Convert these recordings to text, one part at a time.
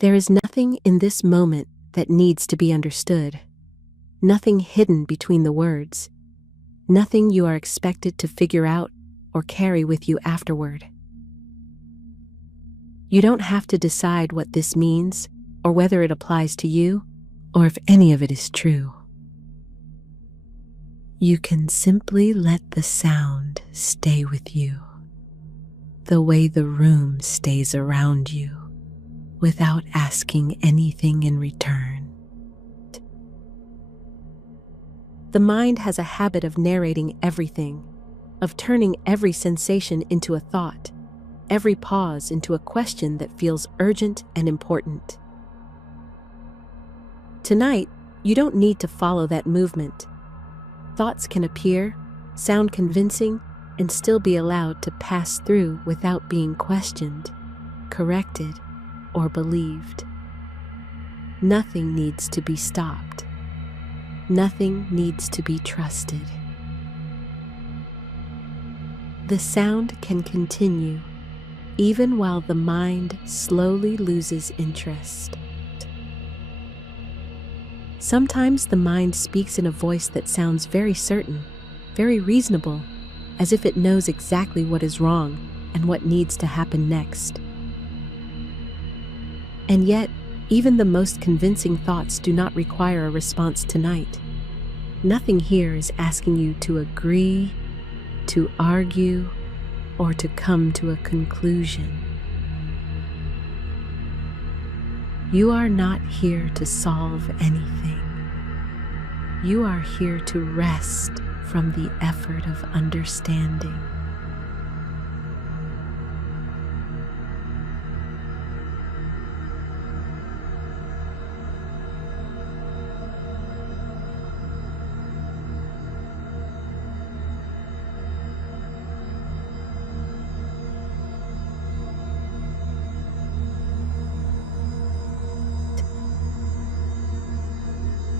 There is nothing in this moment that needs to be understood, nothing hidden between the words, nothing you are expected to figure out or carry with you afterward. You don't have to decide what this means or whether it applies to you or if any of it is true. You can simply let the sound stay with you, the way the room stays around you, without asking anything in return. The mind has a habit of narrating everything, of turning every sensation into a thought, every pause into a question that feels urgent and important. Tonight, you don't need to follow that movement. Thoughts can appear, sound convincing, and still be allowed to pass through without being questioned, corrected, or believed. Nothing needs to be stopped. Nothing needs to be trusted. The sound can continue, even while the mind slowly loses interest. Sometimes the mind speaks in a voice that sounds very certain, very reasonable, as if it knows exactly what is wrong and what needs to happen next. And yet, even the most convincing thoughts do not require a response tonight. Nothing here is asking you to agree, to argue, or to come to a conclusion. You are not here to solve anything. You are here to rest from the effort of understanding.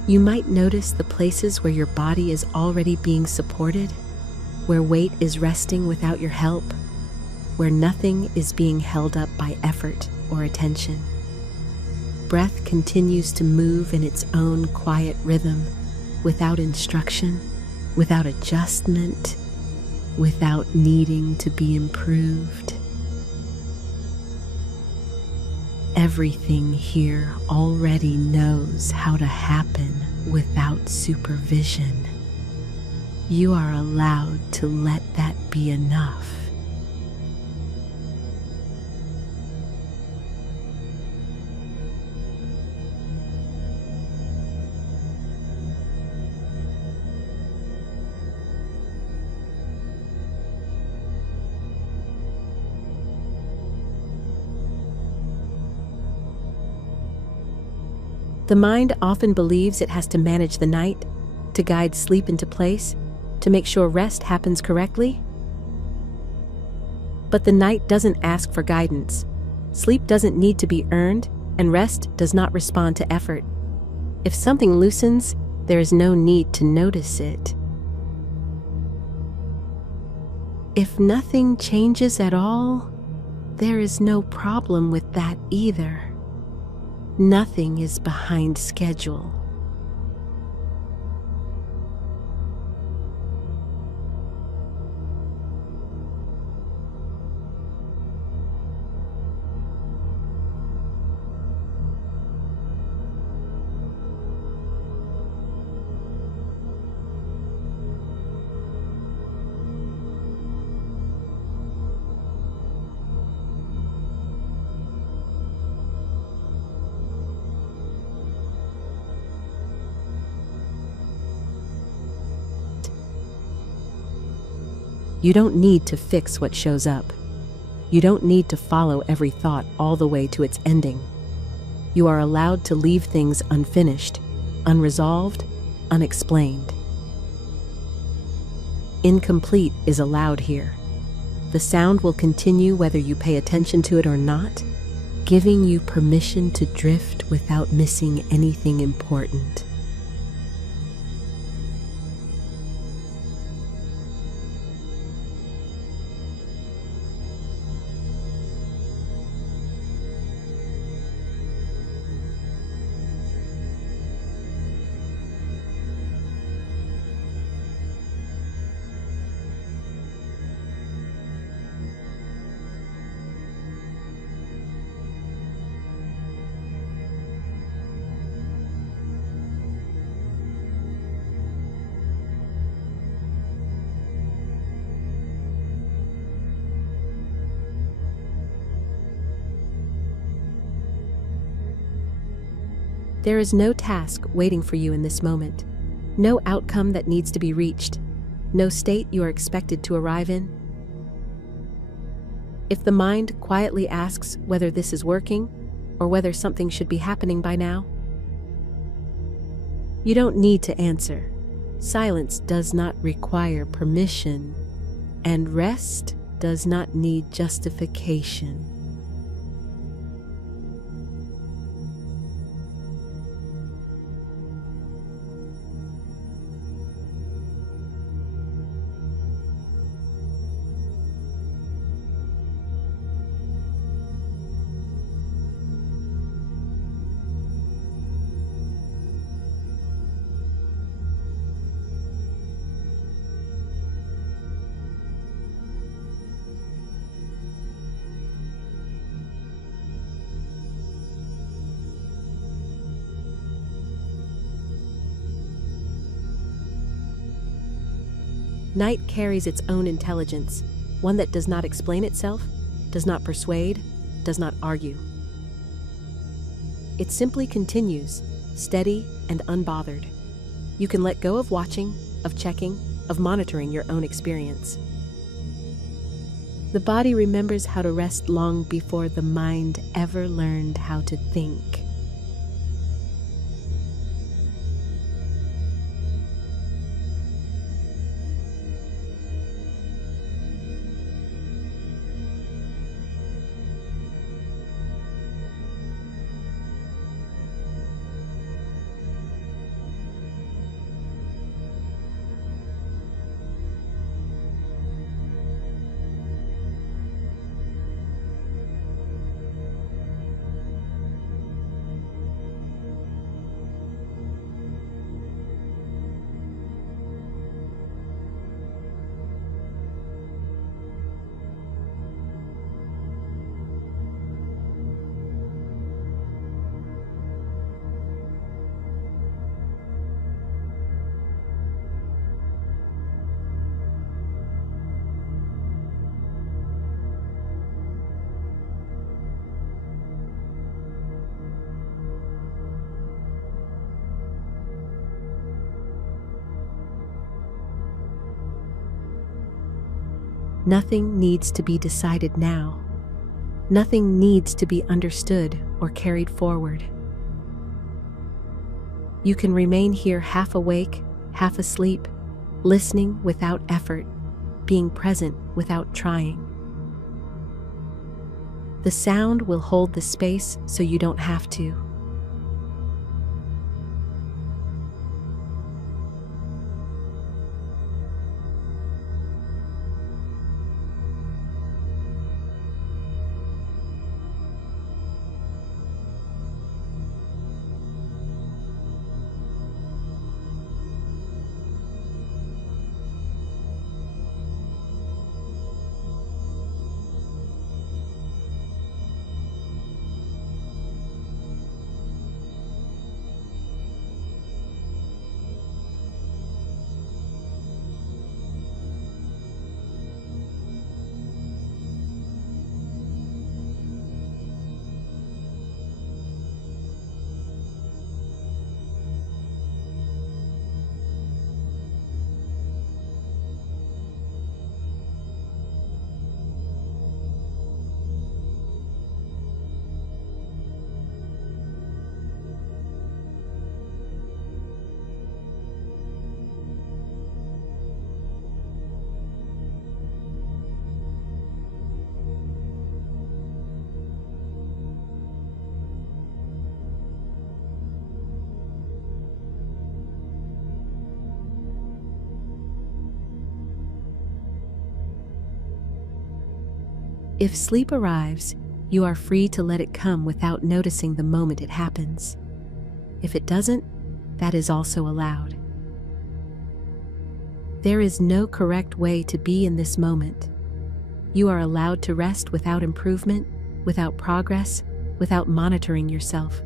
You might notice the places where your body is already being supported, where weight is resting without your help, where nothing is being held up by effort or attention. Breath continues to move in its own quiet rhythm, without instruction, without adjustment, without needing to be improved. Everything here already knows how to happen without supervision. You are allowed to let that be enough. The mind often believes it has to manage the night, to guide sleep into place, to make sure rest happens correctly. But the night doesn't ask for guidance. Sleep doesn't need to be earned, and rest does not respond to effort. If something loosens, there is no need to notice it. If nothing changes at all, there is no problem with that either. Nothing is behind schedule. You don't need to fix what shows up. You don't need to follow every thought all the way to its ending. You are allowed to leave things unfinished, unresolved, unexplained. Incomplete is allowed here. The sound will continue whether you pay attention to it or not, giving you permission to drift without missing anything important. There is no task waiting for you in this moment, no outcome that needs to be reached, no state you are expected to arrive in. If the mind quietly asks whether this is working or whether something should be happening by now, you don't need to answer. Silence does not require permission, and rest does not need justification. Night carries its own intelligence, one that does not explain itself, does not persuade, does not argue. It simply continues, steady and unbothered. You can let go of watching, of checking, of monitoring your own experience. The body remembers how to rest long before the mind ever learned how to think. Nothing needs to be decided now. Nothing needs to be understood or carried forward. You can remain here half awake, half asleep, listening without effort, being present without trying. The sound will hold the space so you don't have to. If sleep arrives, you are free to let it come without noticing the moment it happens. If it doesn't, that is also allowed. There is no correct way to be in this moment. You are allowed to rest without improvement, without progress, without monitoring yourself.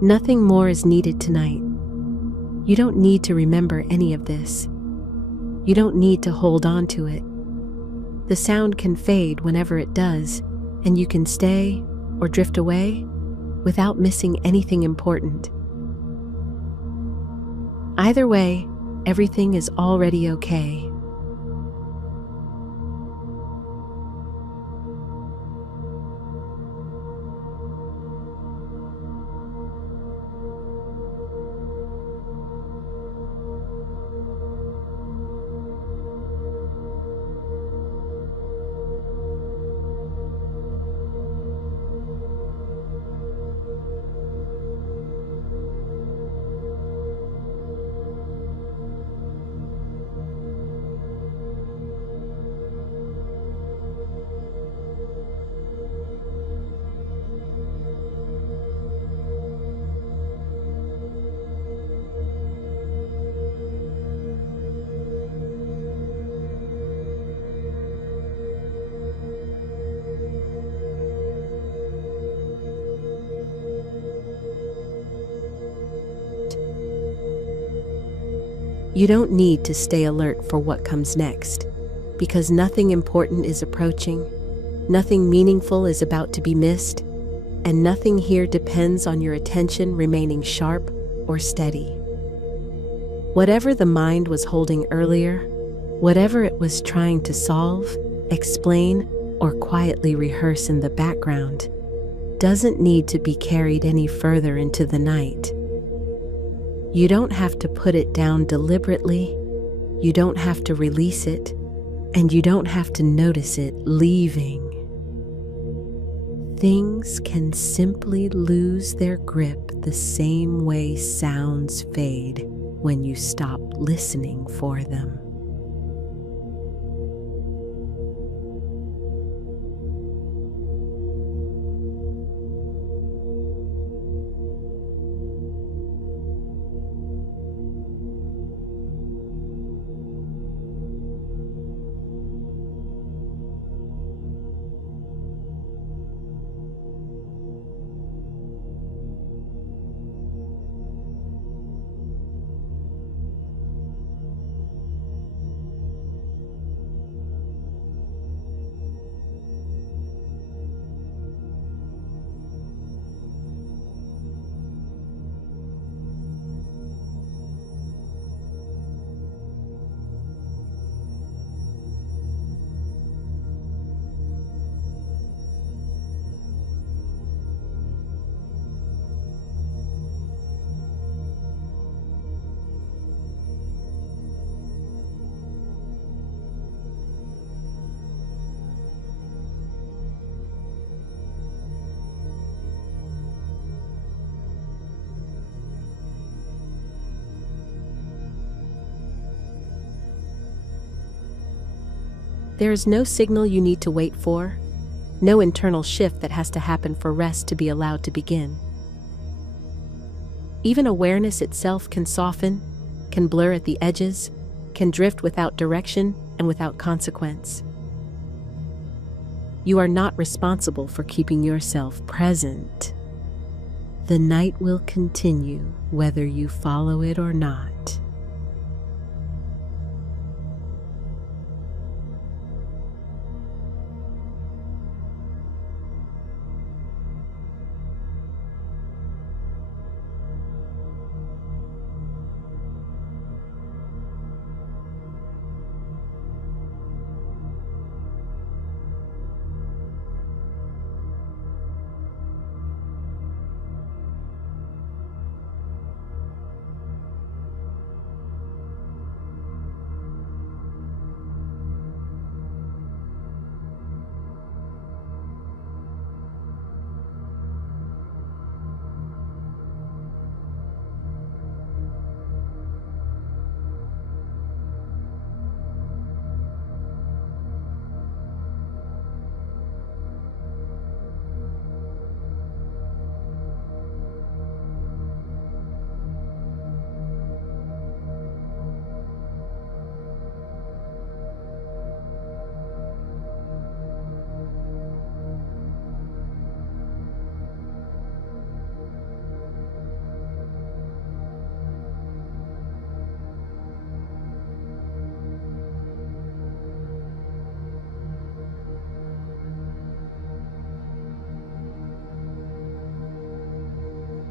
Nothing more is needed tonight. You don't need to remember any of this. You don't need to hold on to it. The sound can fade whenever it does, and you can stay or drift away without missing anything important. Either way, everything is already okay. You don't need to stay alert for what comes next, because nothing important is approaching, nothing meaningful is about to be missed, and nothing here depends on your attention remaining sharp or steady. Whatever the mind was holding earlier, whatever it was trying to solve, explain, or quietly rehearse in the background, doesn't need to be carried any further into the night. You don't have to put it down deliberately, you don't have to release it, and you don't have to notice it leaving. Things can simply lose their grip the same way sounds fade when you stop listening for them. There is no signal you need to wait for, no internal shift that has to happen for rest to be allowed to begin. Even awareness itself can soften, can blur at the edges, can drift without direction and without consequence. You are not responsible for keeping yourself present. The night will continue whether you follow it or not.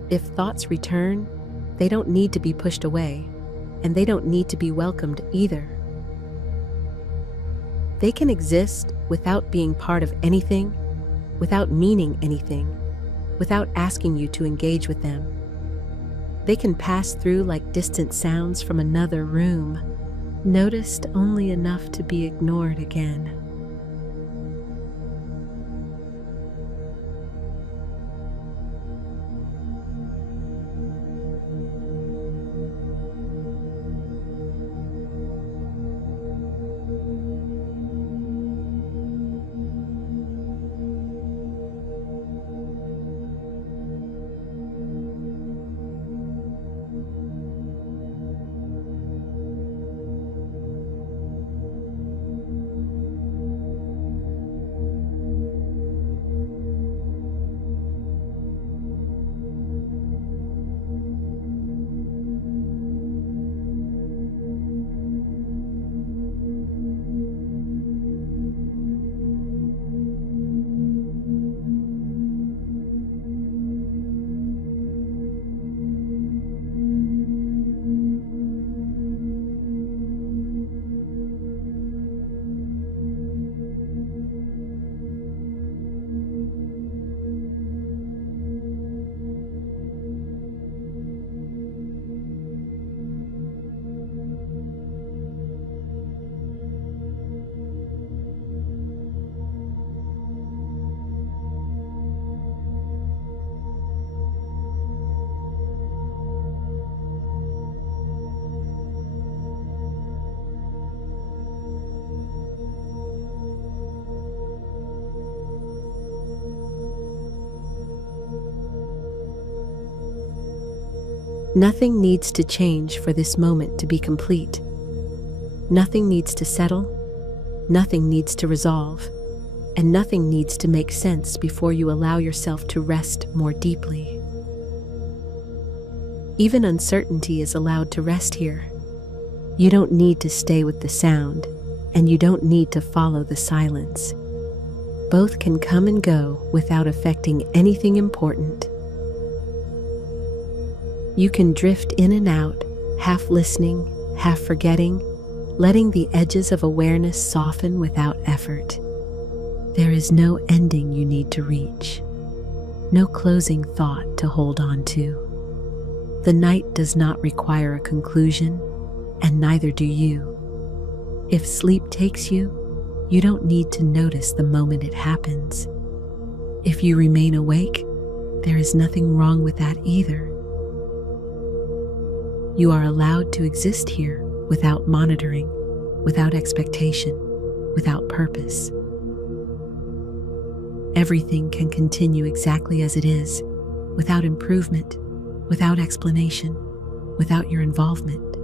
If thoughts return, they don't need to be pushed away, and they don't need to be welcomed either. They can exist without being part of anything, without meaning anything, without asking you to engage with them. They can pass through like distant sounds from another room, noticed only enough to be ignored again. Nothing needs to change for this moment to be complete. Nothing needs to settle, nothing needs to resolve, and nothing needs to make sense before you allow yourself to rest more deeply. Even uncertainty is allowed to rest here. You don't need to stay with the sound, and you don't need to follow the silence. Both can come and go without affecting anything important. You can drift in and out, half listening, half forgetting, letting the edges of awareness soften without effort. There is no ending you need to reach, no closing thought to hold on to. The night does not require a conclusion, and neither do you. If sleep takes you, you don't need to notice the moment it happens. If you remain awake, there is nothing wrong with that either. You are allowed to exist here without monitoring, without expectation, without purpose. Everything can continue exactly as it is, without improvement, without explanation, without your involvement.